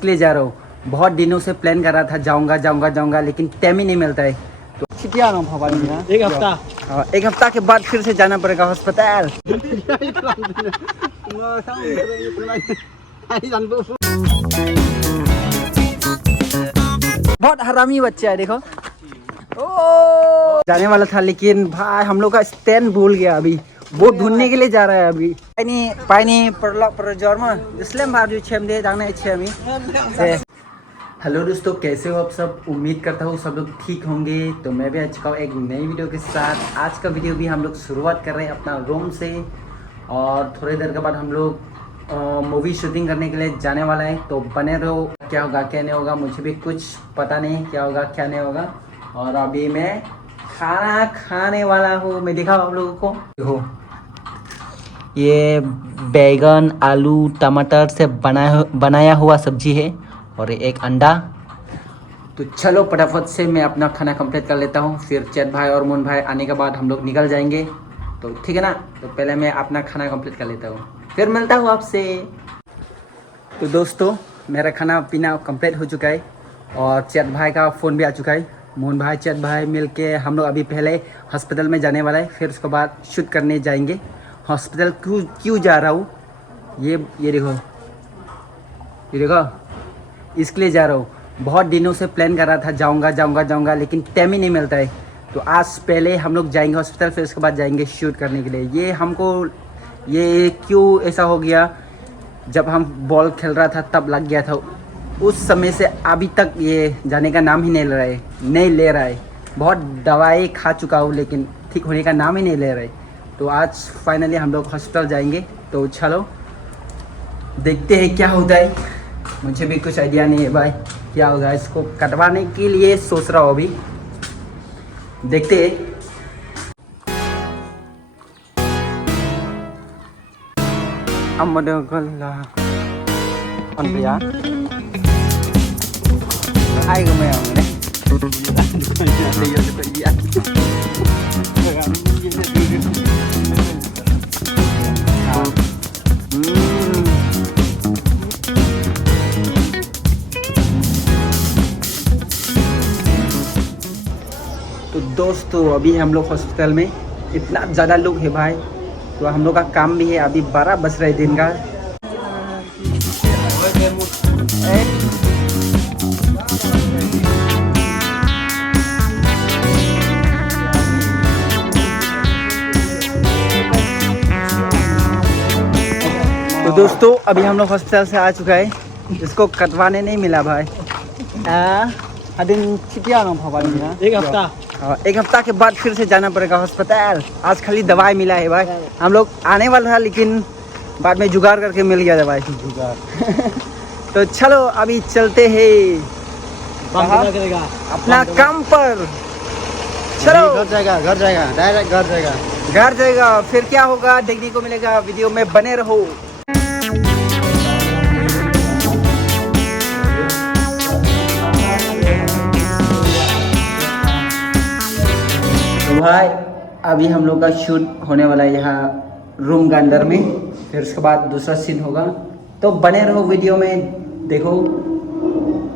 इसलिए जा रहा हूँ। बहुत दिनों से प्लान कर रहा था जाऊंगा जाऊंगा जाऊंगा, लेकिन टाइम ही नहीं मिलता है। तो छुट्टियाँ आ रहा हूँ भवानी में। एक हफ्ता। हाँ, एक हफ्ता के बाद फिर से जाना पड़ेगा अस्पताल। बहुत हरामी बच्चा है, देखो। ओ जाने वाला था, लेकिन भाई हम लोग का स्टैंड भूल गया। अभी वो ढूंढने के लिए जा रहा है। अभी पानी परजोरमा इसलिए बाहर छेम दे जाना छेमी। हेलो दोस्तों, कैसे हो आप सब? उम्मीद करता हूँ सब लोग ठीक होंगे। तो मैं भी आ चुका हूँ एक नई वीडियो के साथ। आज का वीडियो भी हम लोग शुरुआत कर रहे हैं अपना रूम से, और थोड़ी देर के बाद हम लोग मूवी शूटिंग करने के लिए जाने वाला है। तो बने रहो, क्या होगा क्या नहीं होगा मुझे भी कुछ पता नहीं, क्या होगा क्या नहीं होगा। और अभी मैं खाना खाने वाला हूँ। मैं दिखाऊँ आप लोगों को, देखो ये बैगन आलू टमाटर से बनाया हुआ सब्जी है, और एक अंडा। तो चलो फटाफट से मैं अपना खाना कंप्लीट कर लेता हूँ, फिर चैत भाई और मुन भाई आने के बाद हम लोग निकल जाएंगे। तो ठीक है ना, तो पहले मैं अपना खाना कंप्लीट कर लेता हूँ, फिर मिलता हूँ आपसे। तो दोस्तों, मेरा खाना पीना कंप्लीट हो चुका है, और चैत भाई का फ़ोन भी आ चुका है। मुन भाई चैत भाई मिल के हम लोग अभी पहले हॉस्पिटल में जाने वाला है, फिर उसके बाद शूट करने जाएंगे। हॉस्पिटल क्यों जा रहा हूँ, ये देखो, ये देखो, इसके लिए जा रहा हूँ। बहुत दिनों से प्लान कर रहा था जाऊंगा जाऊंगा जाऊंगा, लेकिन टाइम ही नहीं मिलता है। तो आज पहले हम लोग जाएंगे हॉस्पिटल, फिर उसके बाद जाएंगे शूट करने के लिए। ये क्यों ऐसा हो गया, जब हम बॉल खेल रहा था तब लग गया था। उस समय से अभी तक ये जाने का नाम ही नहीं ले रहा है। बहुत दवाई खा चुका हूँ, लेकिन ठीक होने का नाम ही नहीं ले रहा है। तो आज फाइनली हम लोग हॉस्पिटल जाएंगे। तो चलो देखते हैं क्या होता है। मुझे भी कुछ आइडिया नहीं है भाई क्या होगा। इसको कटवाने के लिए सोच रहा हूँ, अभी देखते हैं। तो दोस्तों, अभी हम लोग हॉस्पिटल में, इतना ज़्यादा लोग है भाई। तो हम लोग का काम भी है, अभी 12 बज रहे दिन का। तो दोस्तों, अभी हम लोग हॉस्पिटल से आ चुका है। इसको कटवाने नहीं मिला भाई। दिन छुट्टियाँ भवानी में। एक हफ्ता। एक हफ्ता के बाद फिर से जाना पड़ेगा अस्पताल। आज खाली दवाई मिला है भाई। हम लोग आने वाला था, लेकिन बाद में जुगाड़ करके मिल गया दवाई। जुगाड़। तो चलो अभी चलते हैं अपना काम पर। चलो घर जाएगा डायरेक्ट घर जाएगा। फिर क्या होगा देखने को मिलेगा, वीडियो में बने रहो। तो भाई अभी हम लोग का शूट होने वाला है यहाँ रूम के अंदर में, फिर उसके बाद दूसरा सीन होगा। तो बने रहो वीडियो में। देखो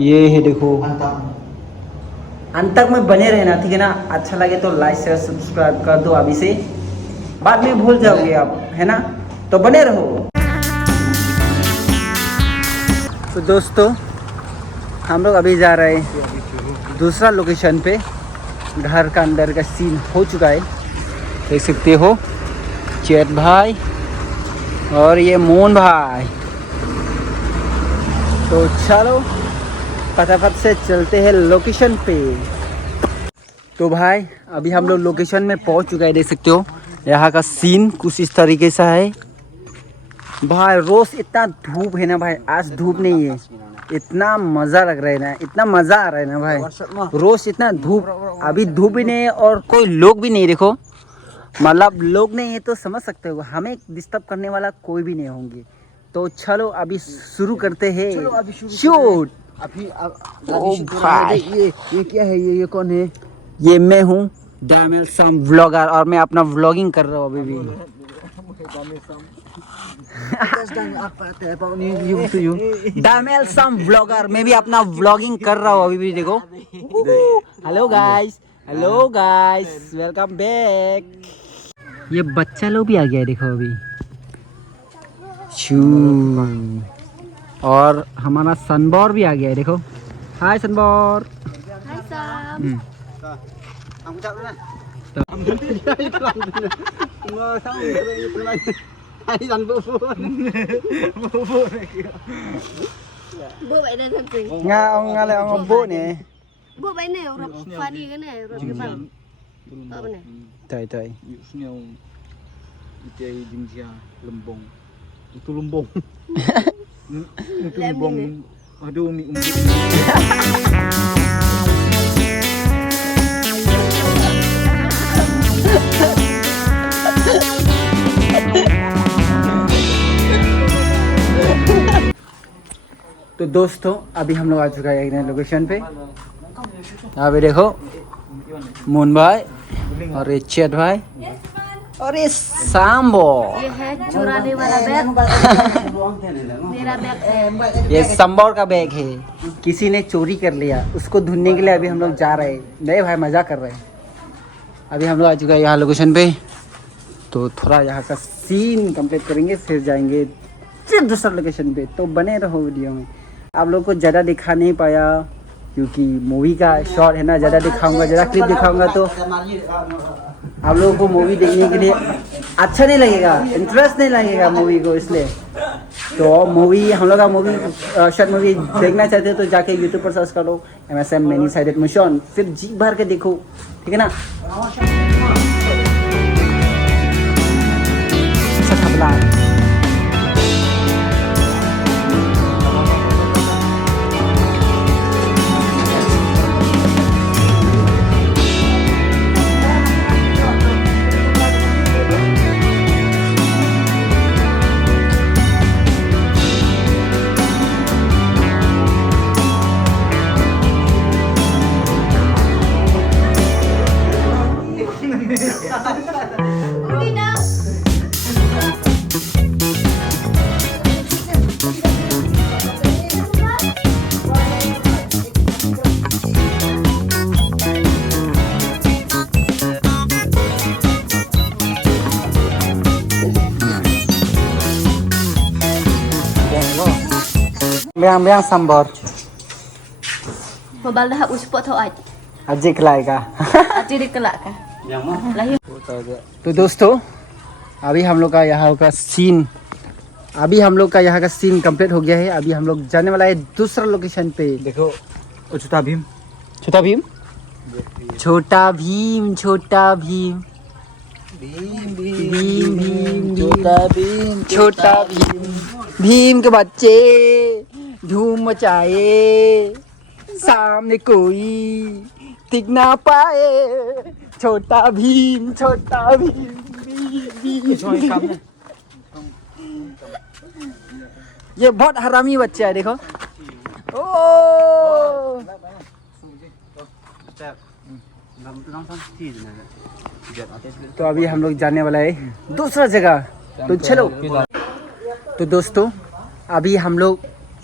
ये है, देखो अंत तक में बने रहना, ठीक है ना। अच्छा लगे तो लाइक शेयर सब्सक्राइब कर दो अभी से, बाद में भूल जाओगे आप, है ना। तो बने रहो। तो दोस्तों, हम लोग अभी जा रहे हैं दूसरा लोकेशन पे। घर का अंदर का सीन हो चुका है, देख सकते हो। चैत भाई और ये मोहन भाई। तो चलो फटाफट से चलते हैं लोकेशन पे। तो भाई अभी हम लोग लोकेशन में पहुंच चुका है, देख सकते हो। यहाँ का सीन कुछ इस तरीके से है भाई। रोज इतना धूप है ना भाई, आज धूप नहीं है। इतना मज़ा लग रहा है ना, इतना मज़ा आ रहा है ना भाई। रोज इतना धूप, अभी धूप भी नहीं है और कोई लोग भी नहीं। देखो मतलब लोग नहीं है तो समझ सकते हो, हमें डिस्टर्ब करने वाला कोई भी नहीं होंगे। तो चलो अभी शुरू करते हैं शूट। अभी भाई ये क्या है? ये कौन है? ये मैं हूँ डायमंड सम व्लॉगर, और मैं अपना व्लॉगिंग कर रहा हूँ अभी भी। दामेल सम व्लॉगर, मैं भी अपना व्लॉगिंग कर रहा हूँ अभी भी, देखो। Hello guys, welcome back. ये बच्चा लोग भी आ गया है, देखो अभी। शू, और हमारा सनबोर भी आ गया है, देखो। हाय सनबोर। Bố vậy đây làm gì? Ông là ông bố nè. Bố vậy này, rập phá đi cái này, rập cái bằng. Ở bên này. Trời. Lembong. Itu lumbung. Itu Lem lumbung. ini. Aduh, mie तो दोस्तों अभी हम लोग आ चुका है एक नए location पे। अभी देखो मून भाई और ये चेत भाई और ये सांबो। ये है चुराने वाला बैग। मेरा बैग है। ये सांबोर का बैग है, किसी ने चोरी कर लिया, उसको ढूंढने के लिए अभी हम लोग जा रहे हैं। नहीं भाई मजाक कर रहे हैं। अभी हम लोग आ चुका है यहाँ लोकेशन पे, तो थोड़ा यहाँ का सीन कंप्लीट करेंगे, फिर जाएंगे फिर दूसरा लोकेशन पे। तो बने रहो वीडियो में। आप लोग को ज़्यादा दिखा नहीं पाया क्योंकि मूवी का शॉर्ट है ना, ज़्यादा दिखाऊंगा, ज़्यादा क्लिप दिखाऊंगा तो आप लोगों को मूवी देखने के लिए अच्छा नहीं लगेगा, इंटरेस्ट नहीं लगेगा मूवी को, इसलिए। तो मूवी हम लोग का मूवी शॉर्ट मूवी देखना चाहते हो तो जाके यूट्यूब पर सर्च करो MSM मैनी साइडेड मिशन, फिर जी भर के देखो, ठीक है ना। Beang sambor. Mobile dah hapus pot thau aj. Ajay खिलाएगा। Ati dia kelak kah? Lahir. तो दोस्तों अभी हम लोग का यहाँ का सीन कंप्लीट हो गया है। अभी हम लोग जाने वाला है दूसरा लोकेशन पे। देखो छोटा भीम। छोटा भीम भीम के बच्चे धूम मचाए, सामने कोई टिक ना पाए। छोटा भीम ये बहुत हरामी बच्चा है, देखो। ओ तो अभी हम लोग जाने वाला है दूसरा जगह, तो चलो। तो दोस्तों अभी हम लोग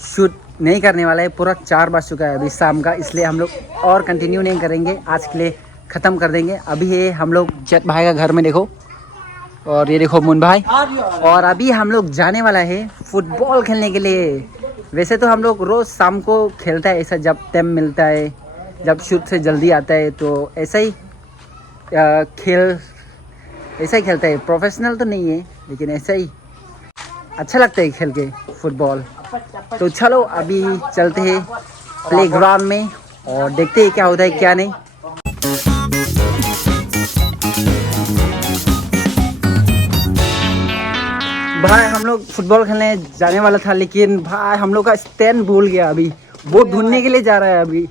शूट नहीं करने वाला है, पूरा 4 बज चुका है अभी शाम का, इसलिए हम लोग और कंटिन्यू नहीं करेंगे, आज के लिए ख़त्म कर देंगे। अभी ये हम लोग जट भाई का घर में, देखो, और ये देखो मुन भाई। और अभी हम लोग जाने वाला है फुटबॉल खेलने के लिए। वैसे तो हम लोग रोज़ शाम को खेलता है, ऐसा जब टाइम मिलता है, जब शूट से जल्दी आता है तो ऐसा ही खेलता है। प्रोफेशनल तो नहीं है लेकिन ऐसा ही अच्छा लगता है खेल के फुटबॉल। तो चलो अभी चलते हैं प्लेग्राउंड में और देखते हैं क्या होता है क्या नहीं। भाई हम लोग फुटबॉल खेलने जाने वाला था, लेकिन भाई हम लोग का स्टैंड भूल गया। अभी वो ढूंढने के लिए जा रहा है, अभी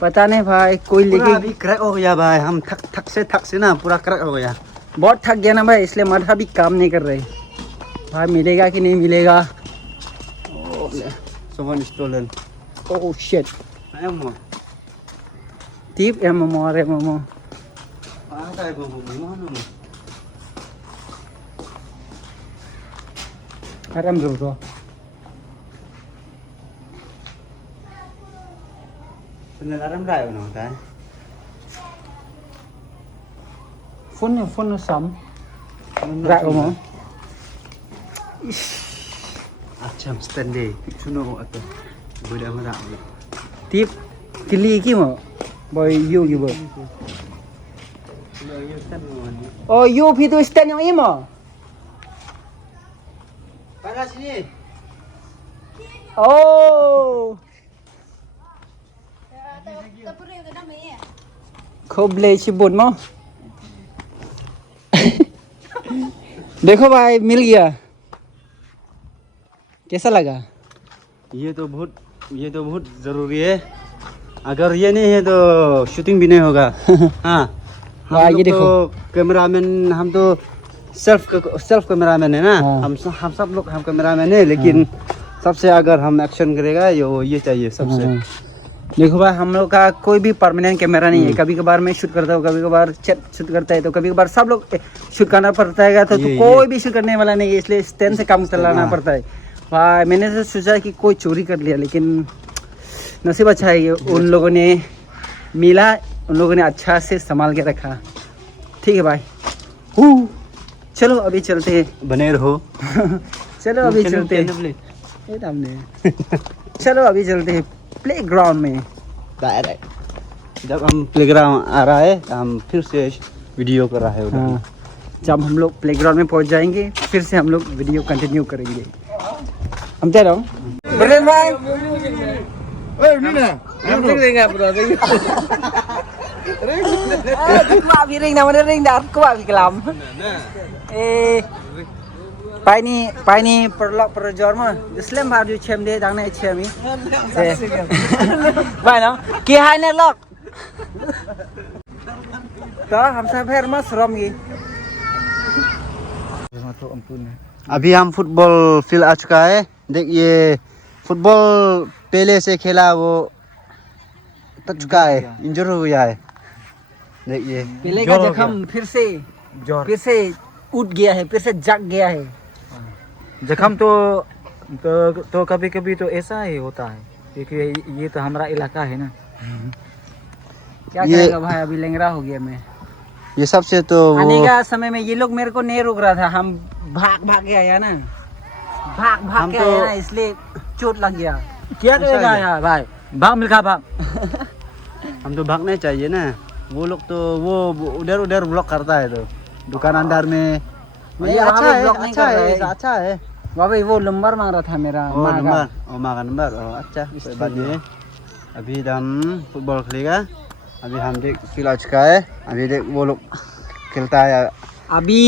पता नहीं भाई कोई लेके। अभी क्रैक हो गया भाई, हम थक से ना पूरा क्रैक हो गया। बहुत थक गया ना भाई, इसलिए माथा भी काम नहीं कर रहे। भाई मिलेगा कि नहीं मिलेगा। Someone stolen. Oh shit. Ayam. Tip ya momo are momo. Ada ibu mana? Haram bro. Sebenarnya raya mana hoता है? Phone sắm. Rạ của nó. अच्छा हम stand deh. Suno atau beda mana? Tiếp kili ki mà. Boy you ki boy. Oh you phi tu stand yang im mà. Panas sini. Oh. खोबले चिबुट मो देखो भाई मिल गया कैसा लगा ये तो बहुत जरूरी है अगर ये नहीं है तो शूटिंग भी नहीं होगा हाँ वाह, ये देखो। कैमरामैन हम तो सेल्फ कैमरामैन है ना हाँ। हम सब लोग हम कैमरामैन है लेकिन सबसे अगर हम एक्शन करेगा ये चाहिए सबसे हाँ। देखो भाई हम लोग का कोई भी परमानेंट कैमरा नहीं है कभी कभार मैं शूट करता हूँ कभी कभार चैट शूट करता है तो कभी कभार सब लोग शूट करना पड़ता है तो कोई भी शूट करने वाला नहीं है इसलिए स्टैंड से काम चलाना पड़ता है भाई मैंने तो सोचा कि कोई चोरी कर लिया लेकिन नसीब अच्छा है उन लोगों ने मिला उन लोगों ने अच्छा से संभाल के रखा ठीक है भाई चलो अभी चलते हैं बने रहो चलो अभी चलते हैं चलो अभी चलते हैं प्लेग्राउंड में डायरेक्ट जब हम प्लेग्राउंड आ रहा है तो हम फिर से वीडियो कर रहा है उधर। हाँ, जब हम लोग प्लेग्राउंड में पहुंच जाएंगे फिर से हम लोग वीडियो कंटिन्यू करेंगे हम तैयार हो ब्रेन भाई ओए नीना हम ring ring bro ring kuat bi ring namanya ring dah kuat bi kelam Pai ni perjor mah Islam baru chem dia dang naik chem ni Pai no ki hai ne lok तो हम सब फिर मत श्रम की अभी हम football field आ चुका है देखिए फुटबॉल पहले से खेला वो तक चुका है इंजर हो गया है देखिए पहले का जख्म फिर से उठ गया है फिर से जग गया है जख्म तो कभी कभी तो ऐसा ही होता है क्योंकि ये तो हमारा इलाका है ना क्या करेगा भाई अभी लंगड़ा हो गया मैं ये सबसे तो आने का समय में ये लोग मेरे को नहीं रोक रहा था हम भाग के आया ना भाग के आया ना इसलिए चोट लग गया क्या करेगा यार भाई भाग मिलखा भाग हम तो भागना चाहिए ना वो लोग तो वो उधर ब्लॉक करता है तो दुकान अंदर में ये अच्छा है बाबा वो नंबर मांग रहा था मेरा नंबर अच्छा कोई बात नहीं अभी हम फुटबॉल खेलेगा अभी हम देख फील्ड आ चुका है अभी देख वो लोग खेलता है अभी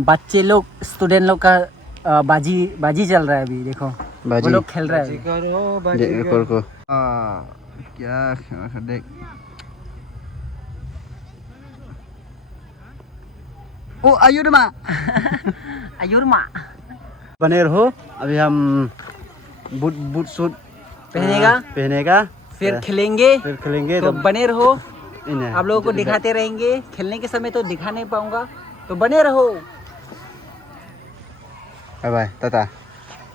बच्चे लोग स्टूडेंट लोग का बाजी चल रहा है अभी देखो वो लोग खेल रहा है देख को क्या देख ओ आयुर्मा बने रहो अभी हम बूट सूट पहनेगा फिर खेलेंगे तो बने रहो आप लोगों को दिखाते रहेंगे खेलने के समय तो दिखा नहीं पाऊंगा तो बने रहो bye bye tata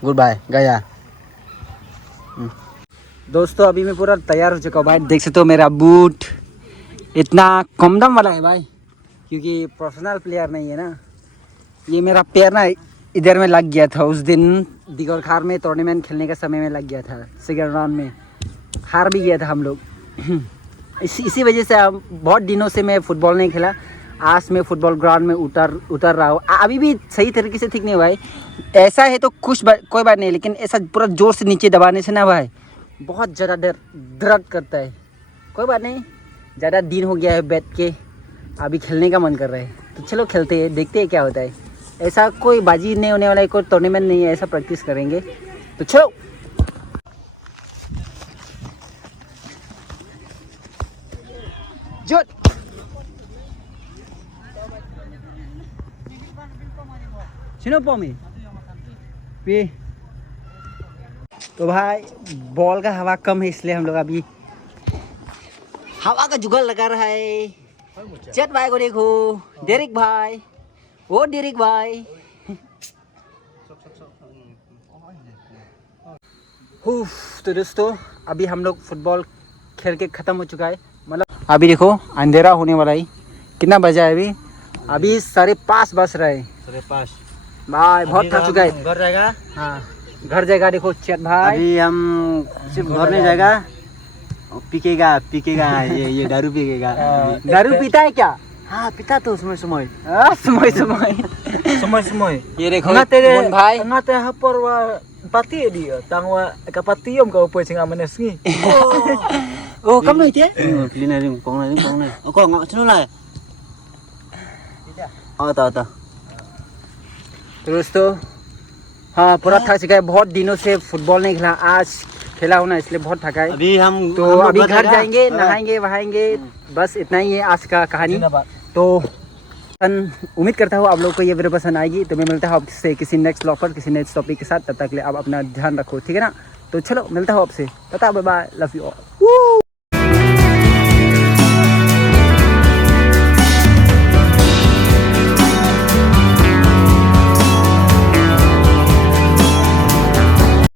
good bye गया दोस्तों अभी मैं पूरा तैयार हो चुका हूँ भाई देख सकते हो मेरा बूट इतना कम दाम वाला है भाई क्योंकि प्रोफेशनल प्लेयर नहीं है ना ये मेरा पैर ना इधर में लग गया था उस दिन दिगोरखार में टूर्नामेंट खेलने के समय में लग गया था सेकेंड राउंड में हार भी गया था हम लोग इसी वजह से बहुत दिनों से मैं फुटबॉल नहीं खेला आज मैं फुटबॉल ग्राउंड में उतर रहा हूँ अभी भी सही तरीके से ठीक नहीं हुआ है ऐसा है तो कोई बात नहीं लेकिन ऐसा पूरा जोर से नीचे दबाने से ना भाई बहुत ज़्यादा दर्द करता है कोई बात नहीं ज़्यादा दिन हो गया है बैठ के अभी खेलने का मन कर रहा है तो चलो खेलते हैं देखते हैं क्या होता है ऐसा कोई बाजी नहीं होने वाला है कोई टूर्नामेंट नहीं है ऐसा प्रैक्टिस करेंगे तो चलो Jod. Sino po mi? P तो भाई बॉल का हवा कम है इसलिए हम लोग अभी हवा का जुगाड़ लगा रहा है चट भाई को देखो डेरिक भाई वो डेरिक भाई तो दोस्तों अभी हम लोग फुटबॉल खेल के ख़त्म हो चुका है। मतलब अभी देखो अंधेरा होने वाला है। कितना बजा है अभी? अभी 5:30 बज रहा है। 5:30 भाई बहुत थक चुका है। घर जाएगा। हाँ घर जाएगा। देखो चेत भाई अभी हम सिर्फ घर नहीं जाएगा, पीकेगा ये दारू पीकेगा। दारू पीता है क्या? हाँ पीता तो समय समय। समय Semua. ये देखो Ngate मोन भाई ngate hapor wa pati dia. Tang wa ka patiom ka upo sing amane sngi. ओ कम नहीं थे Clean này đi, con này. Con ngọ chứ nó lại. आता। तो दोस्तों हाँ पूरा थक चुका है। बहुत दिनों से फुटबॉल नहीं खेला, आज खेला हूँ ना इसलिए बहुत थका है। अभी हम तो अभी घर जाएंगे, नहाएंगे वहाएंगे, बस इतना ही है आज का कहानी। तो उम्मीद करता हूँ आप लोग को ये वीडियो पसंद आएगी। तो मैं मिलता हूँ आपसे किसी नेक्स्ट ब्लॉग पर किसी नेक्स्ट टॉपिक के साथ। तब तक के लिए आप अपना ध्यान रखो, ठीक है ना। तो चलो मिलता हूँ आपसे, bye bye, love you all.